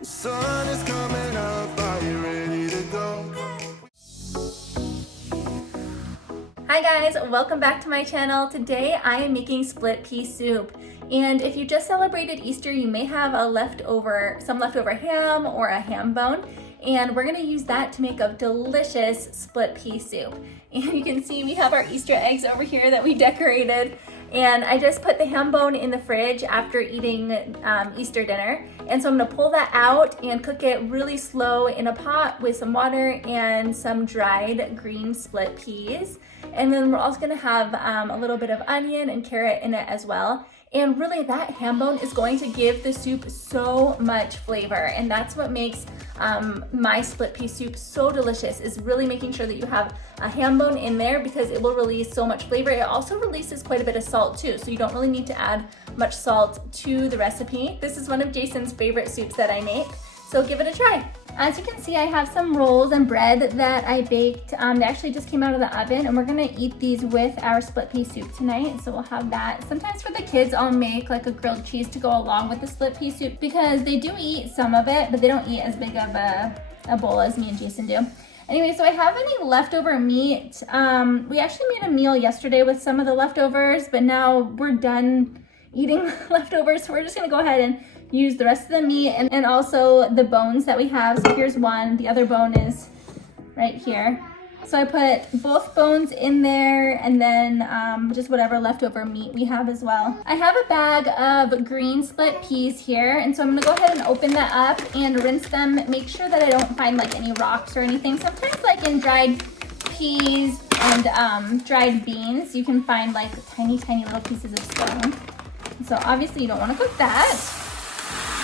The sun is coming up, are you ready to go? Hi guys, welcome back to my channel. Today I am making split pea soup. And if you just celebrated Easter, you may have some leftover ham or a ham bone. And we're gonna use that to make a delicious split pea soup. And you can see we have our Easter eggs over here that we decorated. And I just put the ham bone in the fridge after eating Easter dinner. And so I'm gonna pull that out and cook it really slow in a pot with some water and some dried green split peas. And then we're also gonna have a little bit of onion and carrot in it as well. And really that ham bone is going to give the soup so much flavor. And that's what makes my split pea soup so delicious, is really making sure that you have a ham bone in there because it will release so much flavor. It also releases quite a bit of salt too, so you don't really need to add much salt to the recipe. This is one of Jason's favorite soups that I make, so give it a try. As you can see, I have some rolls and bread that I baked. They actually just came out of the oven, and we're gonna eat these with our split pea soup tonight, so we'll have that. Sometimes for the kids, I'll make like a grilled cheese to go along with the split pea soup because they do eat some of it, but they don't eat as big of a bowl as me and Jason do. Anyway, so I have any leftover meat. We actually made a meal yesterday with some of the leftovers, but now we're done eating leftovers, so we're just gonna go ahead and use the rest of the meat and also the bones that we have. So here's one, the other bone is right here. So I put both bones in there and then just whatever leftover meat we have as well. I have a bag of green split peas here, and so I'm gonna go ahead and open that up and rinse them. Make sure that I don't find like any rocks or anything. Sometimes like in dried peas and dried beans, you can find like tiny little pieces of stone. So obviously you don't wanna cook that.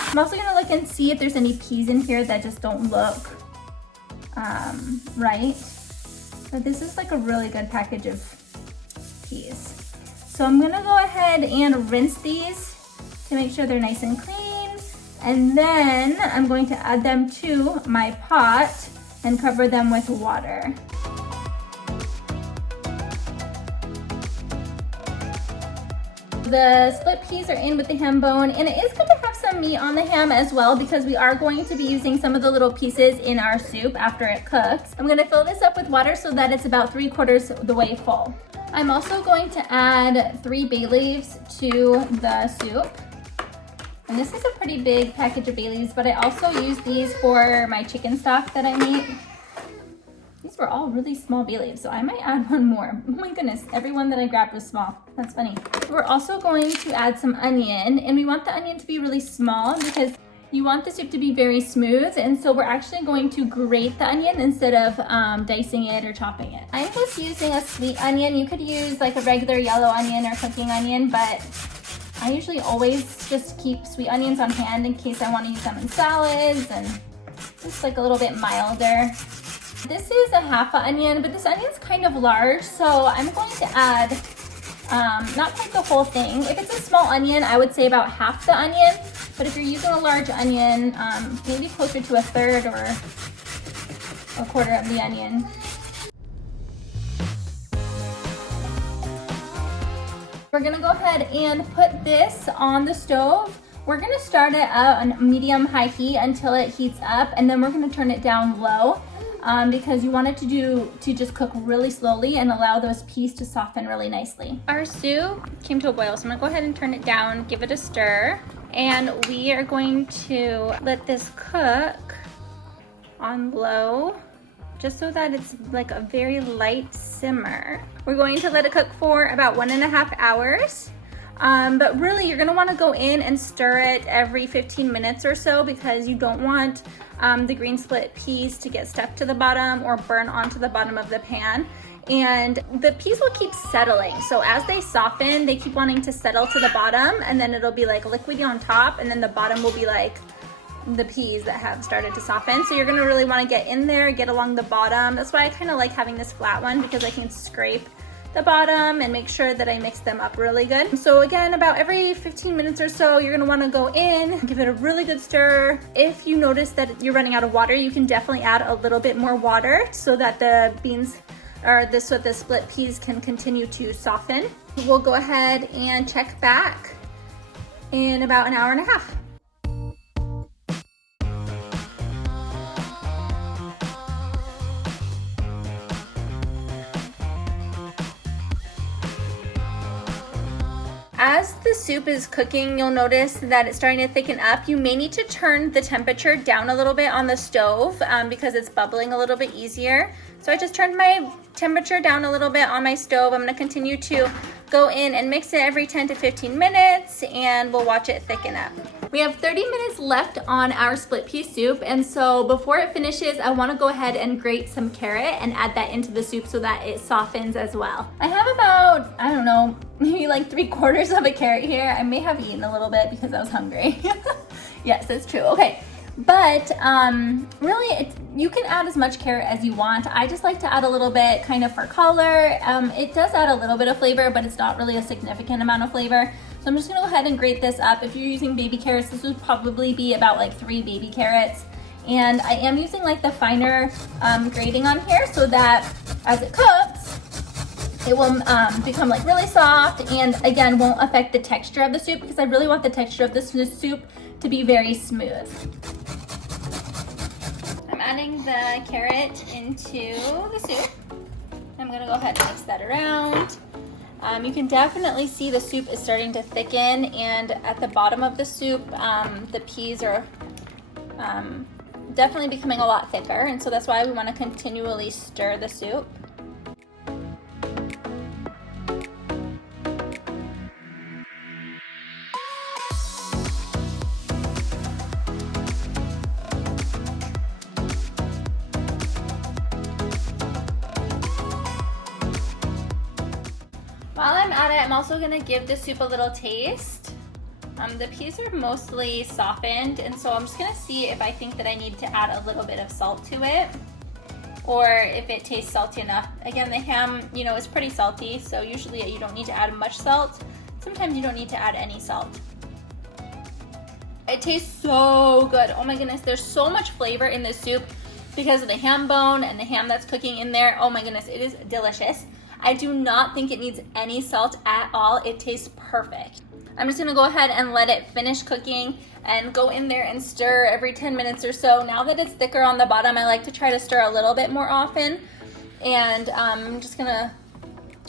I'm also gonna look and see if there's any peas in here that just don't look right. But this is like a really good package of peas. So I'm gonna go ahead and rinse these to make sure they're nice and clean. And then I'm going to add them to my pot and cover them with water. The split peas are in with the ham bone, and it is going to have some meat on the ham as well because we are going to be using some of the little pieces in our soup after it cooks. I'm going to fill this up with water so that it's about 3/4 the way full. I'm also going to add 3 bay leaves to the soup. And this is a pretty big package of bay leaves, but I also use these for my chicken stock that I make. These were all really small bay leaves, so I might add one more. Oh my goodness, every one that I grabbed was small. That's funny. We're also going to add some onion, and we want the onion to be really small because you want the soup to be very smooth, and so we're actually going to grate the onion instead of dicing it or chopping it. I'm just using a sweet onion. You could use like a regular yellow onion or cooking onion, but I usually always just keep sweet onions on hand in case I want to use them in salads and just like a little bit milder. This is a half an onion, but this onion's kind of large, so I'm going to add not quite the whole thing. If it's a small onion, I would say about half the onion, but if you're using a large onion, maybe closer to 1/3 or 1/4 of the onion. We're gonna go ahead and put this on the stove. We're gonna start it on medium-high heat until it heats up, and then we're gonna turn it down low. Because you want it to just cook really slowly and allow those peas to soften really nicely. Our soup came to a boil, so I'm gonna go ahead and turn it down, give it a stir, and we are going to let this cook on low, just so that it's like a very light simmer. We're going to let it cook for about 1.5 hours. But really you're gonna wanna go in and stir it every 15 minutes or so because you don't want the green split peas to get stuck to the bottom or burn onto the bottom of the pan. And the peas will keep settling. So as they soften, they keep wanting to settle to the bottom, and then it'll be like liquidy on top, and then the bottom will be like the peas that have started to soften. So you're gonna really wanna get in there, get along the bottom. That's why I kinda like having this flat one because I can scrape the bottom and make sure that I mix them up really good. So again, about every 15 minutes or so, you're gonna wanna go in, give it a really good stir. If you notice that you're running out of water, you can definitely add a little bit more water so that the beans or so the split peas can continue to soften. We'll go ahead and check back in about 1.5 hours. as the soup is cooking, you'll notice that it's starting to thicken up. You may need to turn the temperature down a little bit on the stove because it's bubbling a little bit easier. So I just turned my temperature down a little bit on my stove. I'm gonna continue to go in and mix it every 10 to 15 minutes and we'll watch it thicken up. We have 30 minutes left on our split pea soup, and so before it finishes, I wanna go ahead and grate some carrot and add that into the soup so that it softens as well. I have about, I don't know, maybe like 3/4 of a carrot here. I may have eaten a little bit because I was hungry. Yes, that's true. Okay. But really, you can add as much carrot as you want. I just like to add a little bit kind of for color. It does add a little bit of flavor, but it's not really a significant amount of flavor. So I'm just gonna go ahead and grate this up. If you're using baby carrots, this would probably be about like 3 baby carrots. And I am using like the finer grating on here so that as it cooks, it will become like really soft and again, won't affect the texture of the soup because I really want the texture of this soup to be very smooth. I'm adding the carrot into the soup. I'm gonna go ahead and mix that around. You can definitely see the soup is starting to thicken, and at the bottom of the soup, the peas are definitely becoming a lot thicker, and so that's why we wanna continually stir the soup. While I'm at it, I'm also gonna give the soup a little taste. The peas are mostly softened, and so I'm just gonna see if I think that I need to add a little bit of salt to it, or if it tastes salty enough. Again, the ham, you know, is pretty salty, so usually you don't need to add much salt. Sometimes you don't need to add any salt. It tastes so good. Oh my goodness, there's so much flavor in this soup because of the ham bone and the ham that's cooking in there. Oh my goodness, it is delicious. I do not think it needs any salt at all. It tastes perfect. I'm just gonna go ahead and let it finish cooking and go in there and stir every 10 minutes or so. Now that it's thicker on the bottom, I like to try to stir a little bit more often. And I'm just gonna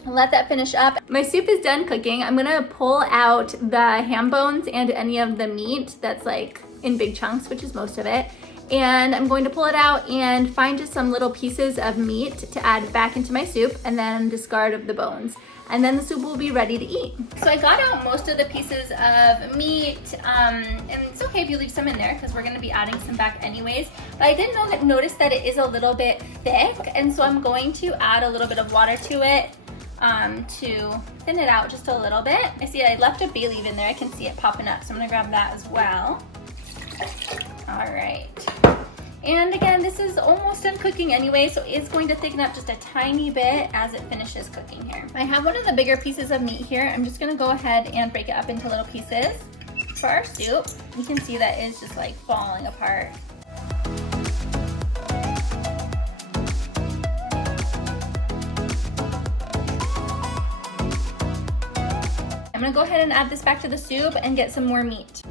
let that finish up. My soup is done cooking. I'm gonna pull out the ham bones and any of the meat that's like in big chunks, which is most of it. And I'm going to pull it out and find just some little pieces of meat to add back into my soup and then discard of the bones. And then the soup will be ready to eat. So I got out most of the pieces of meat, and it's okay if you leave some in there because we're gonna be adding some back anyways. But I did notice that it is a little bit thick, and so I'm going to add a little bit of water to it to thin it out just a little bit. I see I left a bay leaf in there. I can see it popping up, so I'm gonna grab that as well. All right. And again, this is almost done cooking anyway, so it's going to thicken up just a tiny bit as it finishes cooking here. I have one of the bigger pieces of meat here. I'm just gonna go ahead and break it up into little pieces for our soup. You can see that it's just like falling apart. I'm gonna go ahead and add this back to the soup and get some more meat.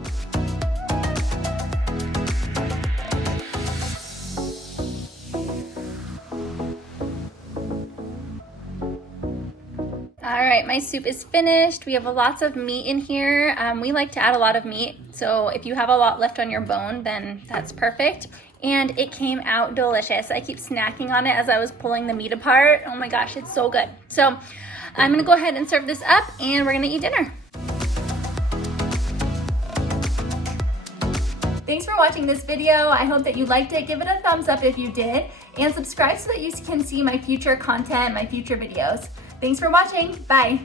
All right, my soup is finished. We have lots of meat in here. We like to add a lot of meat, so if you have a lot left on your bone, then that's perfect. And it came out delicious. I keep snacking on it as I was pulling the meat apart. Oh my gosh, it's so good. So I'm gonna go ahead and serve this up and we're gonna eat dinner. Thanks for watching this video. I hope that you liked it. Give it a thumbs up if you did, and subscribe so that you can see my future content, my future videos. Thanks for watching. Bye.